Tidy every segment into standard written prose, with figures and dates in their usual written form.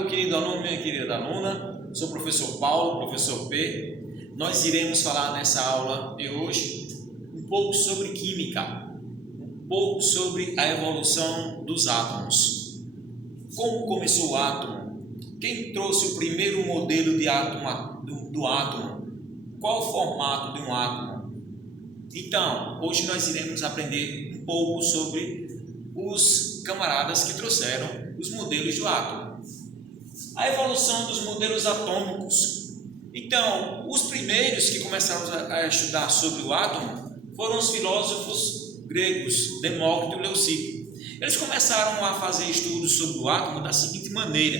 meu querido aluno, minha querida aluna. Sou o professor Paulo, professor P. Nós iremos falar nessa aula de hoje um pouco sobre química, um pouco sobre a evolução dos átomos. Como começou o átomo? Quem trouxe o primeiro modelo de átomo, do átomo? Qual o formato de um átomo? Então, hoje nós iremos aprender um pouco sobre os camaradas que trouxeram os modelos do átomo. A evolução dos modelos atômicos. Então, os primeiros que começaram a estudar sobre o átomo foram os filósofos gregos, Demócrito e Leucipo. Eles começaram a fazer estudos sobre o átomo da seguinte maneira: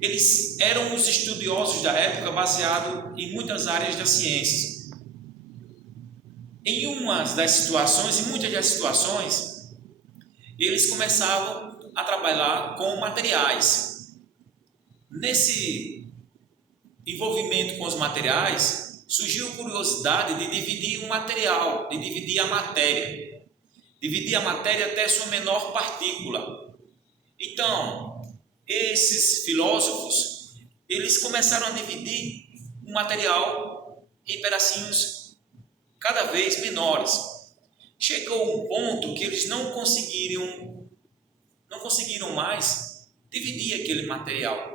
eles eram os estudiosos da época baseados em muitas áreas da ciência. Em muitas das situações, eles começavam a trabalhar com materiais. Nesse envolvimento com os materiais, surgiu a curiosidade de dividir um material, de dividir a matéria até sua menor partícula. Então, esses filósofos, eles começaram a dividir o material em pedacinhos cada vez menores. Chegou um ponto que eles não conseguiram mais dividir aquele material.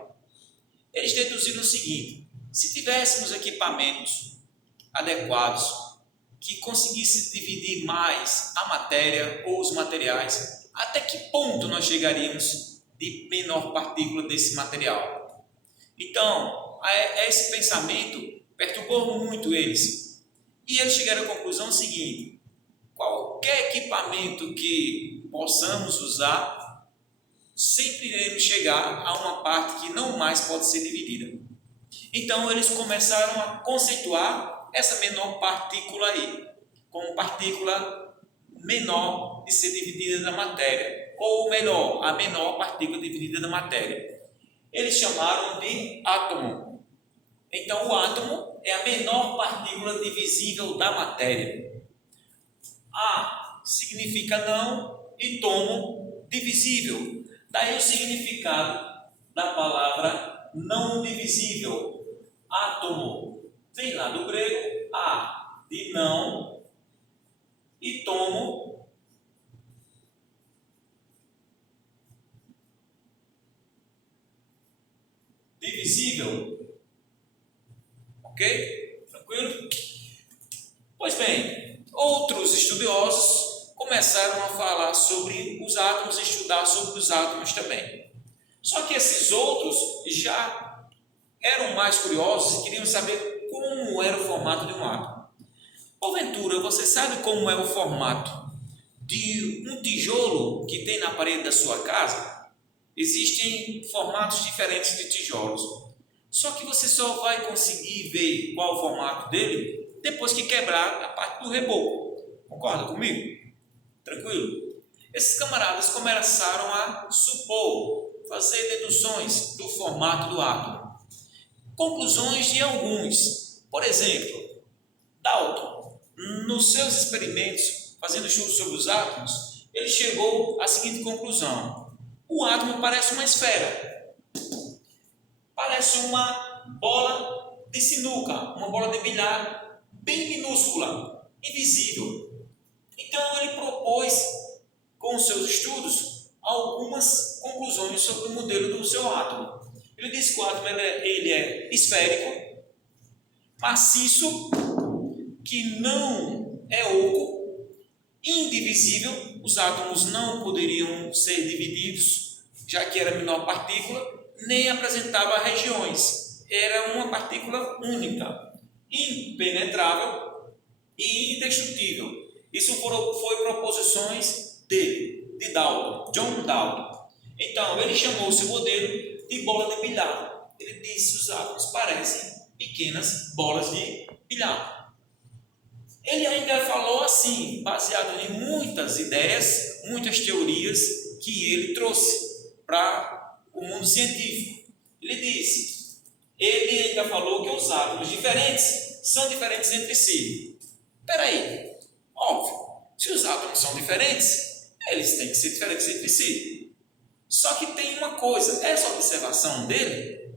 Eles deduziram o seguinte: se tivéssemos equipamentos adequados que conseguissem dividir mais a matéria ou os materiais, até que ponto nós chegaríamos de menor partícula desse material? Então, esse pensamento perturbou muito eles. E eles chegaram à conclusão seguinte: qualquer equipamento que possamos usar, sempre iremos chegar a uma parte que não mais pode ser dividida. Então, eles começaram a conceituar essa menor partícula aí, como partícula menor de ser dividida da matéria, ou melhor, a menor partícula dividida da matéria. Eles chamaram de átomo. Então, o átomo é a menor partícula divisível da matéria. A significa não e tomo, divisível. Daí o significado da palavra não divisível. Átomo vem lá do grego, a de não e tomo divisível. Ok? Tranquilo? Pois bem, outros estudiosos começaram a falar sobre os átomos e estudar sobre os átomos também. Só que esses outros já eram mais curiosos e queriam saber como era o formato de um átomo. Porventura, você sabe como é o formato de um tijolo que tem na parede da sua casa? Existem formatos diferentes de tijolos. Só que você só vai conseguir ver qual o formato dele depois que quebrar a parte do reboco. Concorda comigo? Tranquilo? Esses camaradas começaram a supor, fazer deduções do formato do átomo. Conclusões de alguns. Por exemplo, Dalton, nos seus experimentos, fazendo estudos sobre os átomos, ele chegou à seguinte conclusão: o átomo parece uma esfera. Parece uma bola de sinuca, uma bola de bilhar bem minúscula, invisível. Então ele propôs, com os seus estudos, algumas conclusões sobre o modelo do seu átomo. Ele disse que o átomo ele é esférico, maciço, que não é oco, indivisível. Os átomos não poderiam ser divididos, já que era a menor partícula, nem apresentava regiões. Era uma partícula única, impenetrável e indestrutível. Isso foi proposições dele, de Dalton, John Dalton. Então, ele chamou o seu modelo de bola de bilhar. Ele disse que os átomos parecem pequenas bolas de bilhar. Ele ainda falou assim, baseado em muitas ideias, muitas teorias que ele trouxe para o mundo científico. Ele ainda falou que os átomos diferentes são diferentes entre si. Espera aí. Óbvio, se os átomos são diferentes, eles têm que ser diferentes entre si. Só Só que tem uma coisa, essa observação dele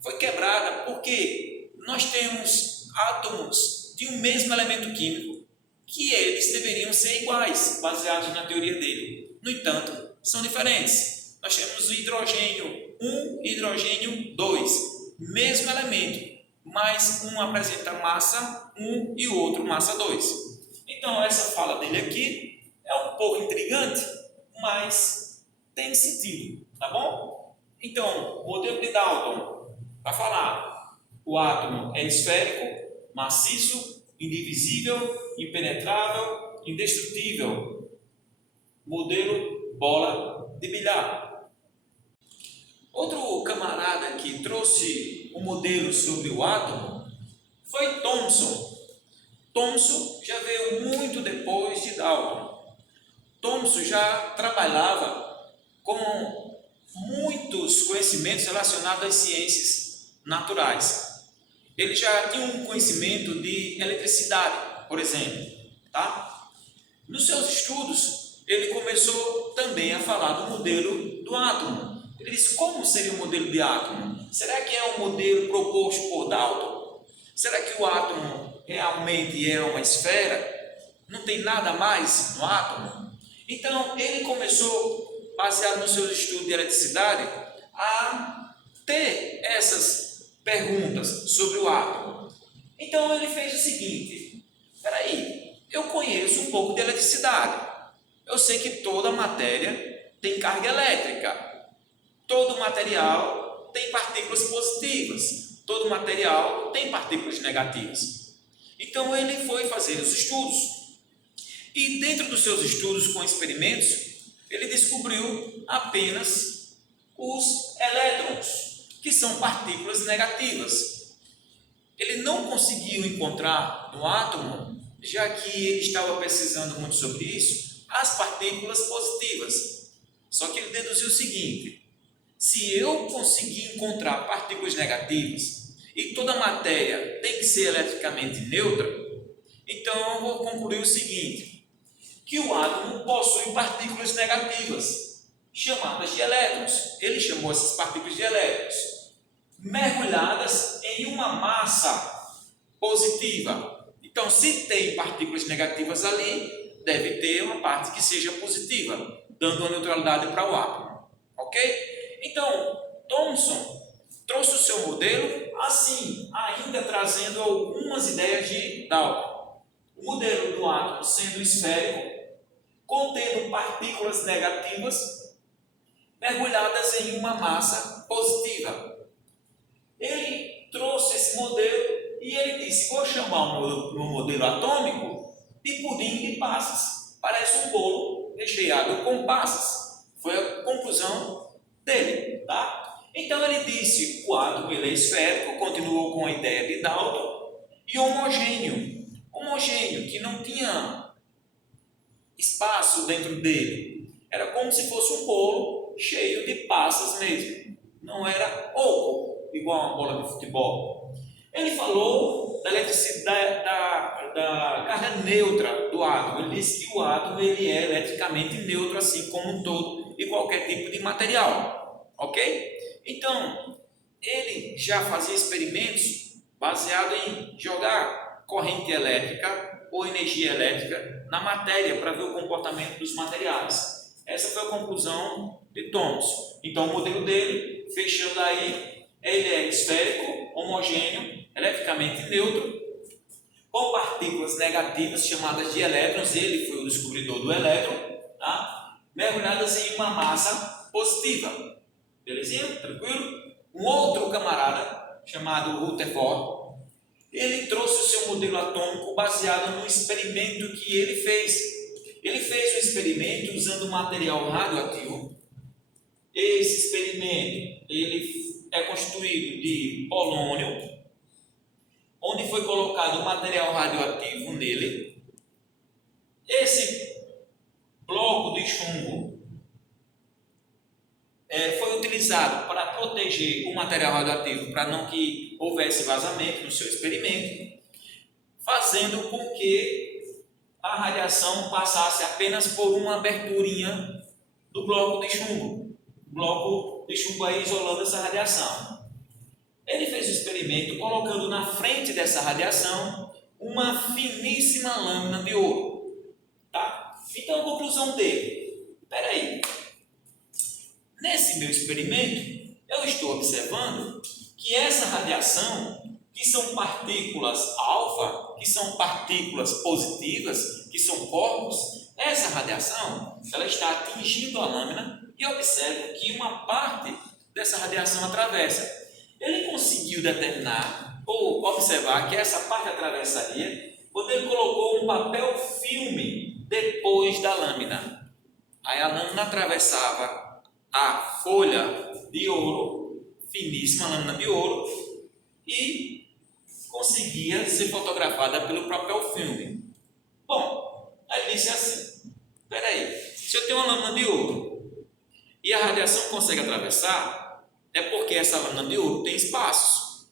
foi quebrada porque nós temos átomos de um mesmo elemento químico que eles deveriam ser iguais, baseados na teoria dele. No entanto, são diferentes. Nós temos o hidrogênio 1 e hidrogênio 2, mesmo elemento, mas um apresenta massa 1 e o outro massa 2. Então, essa fala dele aqui é um pouco intrigante, mas tem sentido, tá bom? Então, o modelo de Dalton vai falar: o átomo é esférico, maciço, indivisível, impenetrável, indestrutível. Modelo bola de bilhar. Outro camarada que trouxe um modelo sobre o átomo foi Thomson. Thomson já veio muito depois de Dalton. Thomson já trabalhava com muitos conhecimentos relacionados às ciências naturais. Ele já tinha um conhecimento de eletricidade, por exemplo, tá? Nos seus estudos, ele começou também a falar do modelo do átomo. Ele disse: como seria o modelo de átomo? Será que é o modelo proposto por Dalton? Será que o átomo realmente é uma esfera? Não tem nada mais no átomo? Então, ele começou, baseado nos seus estudos de eletricidade, a ter essas perguntas sobre o átomo. Então, ele fez o seguinte: espera aí, eu conheço um pouco de eletricidade. Eu sei que toda matéria tem carga elétrica. Todo material tem partículas positivas. Todo material tem partículas negativas. Então, ele foi fazer os estudos. E dentro dos seus estudos com experimentos, ele descobriu apenas os elétrons, que são partículas negativas. Ele não conseguiu encontrar no átomo, já que ele estava pesquisando muito sobre isso, as partículas positivas. Só que ele deduziu o seguinte: se eu conseguir encontrar partículas negativas e toda matéria tem que ser eletricamente neutra, então eu vou concluir o seguinte: que o átomo possui partículas negativas, chamadas de elétrons. Ele chamou essas partículas de elétrons, mergulhadas em uma massa positiva. Então, se tem partículas negativas ali, deve ter uma parte que seja positiva, dando uma neutralidade para o átomo. Ok? Então, Thomson trouxe o seu modelo, assim, ainda trazendo algumas ideias de Dalton. O modelo do átomo sendo esférico, contendo partículas negativas mergulhadas em uma massa positiva. Ele trouxe esse modelo e ele disse: vou chamar o meu modelo atômico de pudim de passas. Parece um bolo recheado com passas. Foi a conclusão dele, tá? Então ele disse: o átomo ele é esférico, continuou com a ideia de Dalton, e homogêneo. Homogêneo, que não tinha espaço dentro dele. Era como se fosse um bolo cheio de passas mesmo. Não era oco, igual uma bola de futebol. Ele falou da eletricidade, da carga neutra do átomo. Ele disse que o átomo ele é eletricamente neutro, assim como todo e qualquer tipo de material. Ok? Então, ele já fazia experimentos baseados em jogar corrente elétrica ou energia elétrica na matéria para ver o comportamento dos materiais. Essa foi a conclusão de Thomson. Então, o modelo dele, fechando aí, ele é esférico, homogêneo, eletricamente neutro, com partículas negativas chamadas de elétrons. Ele foi o descobridor do elétron, tá? Mergulhadas em uma massa positiva. Belezinha? Tranquilo? Um outro camarada chamado Rutherford, ele trouxe o seu modelo atômico baseado no experimento que ele fez. Ele fez um experimento usando material radioativo. Esse experimento ele é constituído de polônio, onde foi colocado material radioativo nele. Esse bloco de chumbo foi utilizado para proteger o material radioativo, para não que houvesse vazamento no seu experimento, fazendo com que a radiação passasse apenas por uma aberturinha do bloco de chumbo. bloco de chumbo aí isolando essa radiação. Ele fez o experimento colocando na frente dessa radiação uma finíssima lâmina de ouro. Tá? Então a conclusão dele, espera aí, nesse meu experimento eu estou observando que essa radiação, que são partículas alfa, que são partículas positivas, que são corpos, essa radiação ela está atingindo a lâmina e observo que uma parte dessa radiação atravessa. Ele conseguiu determinar ou observar que essa parte atravessaria quando ele colocou um papel filme depois da lâmina. Aí a lâmina atravessava a folha de ouro, finíssima lâmina de ouro, e conseguia ser fotografada pelo papel filme. Bom, aí ele disse assim, espera aí, se eu tenho uma lâmina de ouro e a radiação consegue atravessar, é porque essa lâmina de ouro tem espaço.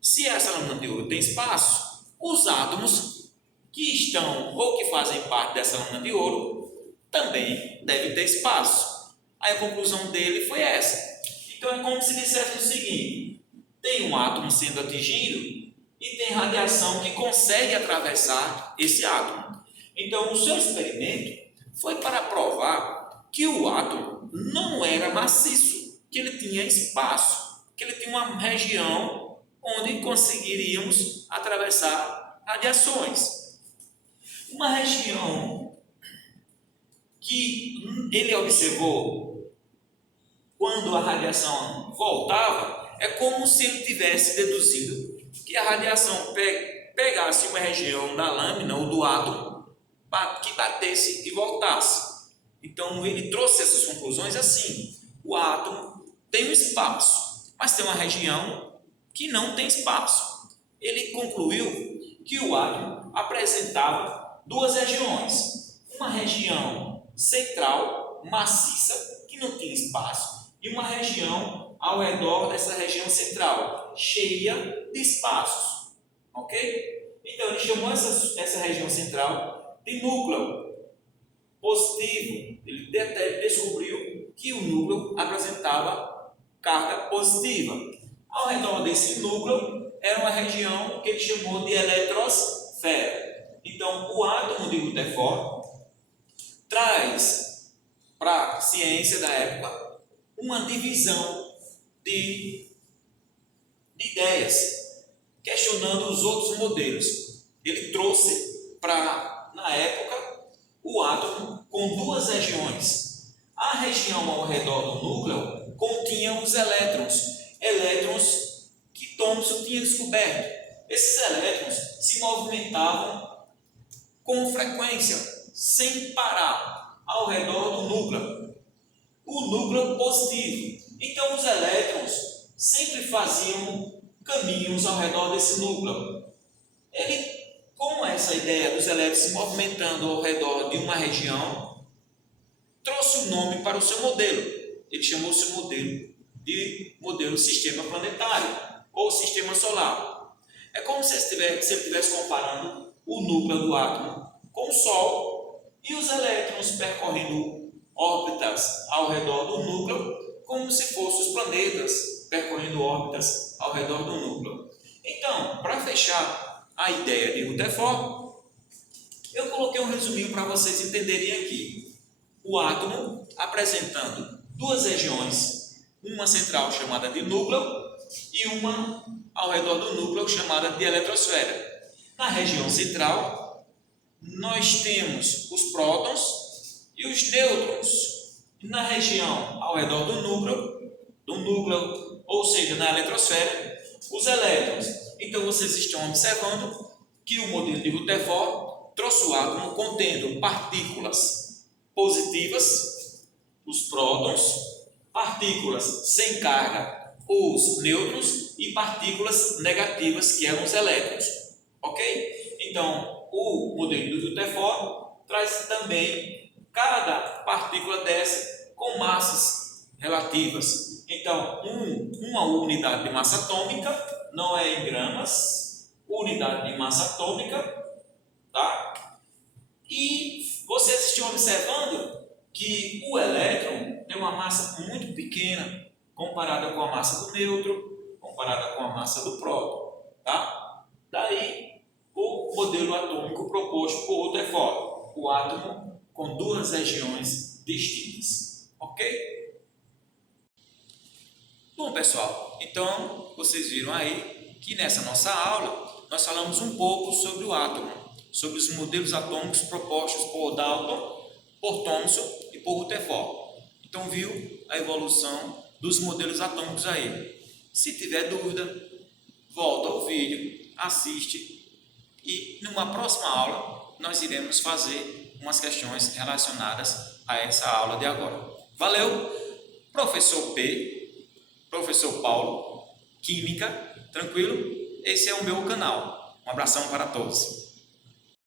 Se essa lâmina de ouro tem espaço, os átomos que estão ou que fazem parte dessa lâmina de ouro também devem ter espaço. Aí a conclusão dele foi essa. Então é como se dissesse o seguinte: tem um átomo sendo atingido e tem radiação que consegue atravessar esse átomo. Então o seu experimento foi para provar que o átomo não era maciço, que ele tinha espaço, que ele tinha uma região onde conseguiríamos atravessar radiações. Uma região que ele observou quando a radiação voltava, é como se ele tivesse deduzido que a radiação pegasse uma região da lâmina ou do átomo que batesse e voltasse. Então ele trouxe essas conclusões assim: o átomo tem um espaço, mas tem uma região que não tem espaço. Ele concluiu que o átomo apresentava duas regiões: uma região central, maciça, que não tinha espaço, e uma região ao redor dessa região central, cheia de espaços. Ok? Então ele chamou essa região central de núcleo positivo. Ele descobriu que o núcleo apresentava carga positiva. Ao redor desse núcleo era uma região que ele chamou de eletrosfera. Então, o átomo de Rutherford traz para a ciência da época uma divisão de ideias, questionando os outros modelos. Ele trouxe para, na época, o átomo com duas regiões. A região ao redor do núcleo continha os elétrons que Thomson tinha descoberto. Esses elétrons se movimentavam com frequência, sem parar, ao redor do núcleo. O núcleo positivo. Então os elétrons sempre faziam caminhos ao redor desse núcleo. Ele, com essa ideia dos elétrons se movimentando ao redor de uma região, trouxe o nome para o seu modelo. Ele chamou o seu modelo de modelo sistema planetário ou sistema solar. É como se ele estivesse comparando o núcleo do átomo com o Sol e os elétrons percorrendo órbitas ao redor do núcleo, como se fossem os planetas percorrendo órbitas ao redor do núcleo. Então, para fechar a ideia de Rutherford, eu coloquei um resuminho para vocês entenderem aqui. O átomo apresentando duas regiões, uma central chamada de núcleo e uma ao redor do núcleo chamada de eletrosfera. Na região central, nós temos os prótons e os nêutrons. Na região ao redor do núcleo, ou seja, na eletrosfera, os elétrons. Então vocês estão observando que o modelo de Rutherford trouxe o átomo contendo partículas positivas, os prótons, partículas sem carga, os nêutrons, e partículas negativas, que eram os elétrons. Ok? Então, o modelo de Rutherford traz também cada partícula dessa com massas relativas. Então, uma unidade de massa atômica, não é em gramas, unidade de massa atômica, tá? E vocês estão observando que o elétron tem uma massa muito pequena comparada com a massa do nêutron, comparada com a massa do próton, tá? Daí o modelo atômico proposto por Rutherford, o átomo com duas regiões distintas, ok? Bom, pessoal, então vocês viram aí que nessa nossa aula nós falamos um pouco sobre o átomo, sobre os modelos atômicos propostos por Dalton, por Thomson e por Rutherford. Então viu a evolução dos modelos atômicos aí. Se tiver dúvida, volta ao vídeo, assiste e numa próxima aula nós iremos fazer umas questões relacionadas a essa aula de agora. Valeu, professor P, professor Paulo, Química, tranquilo? Esse é o meu canal. Um abração para todos.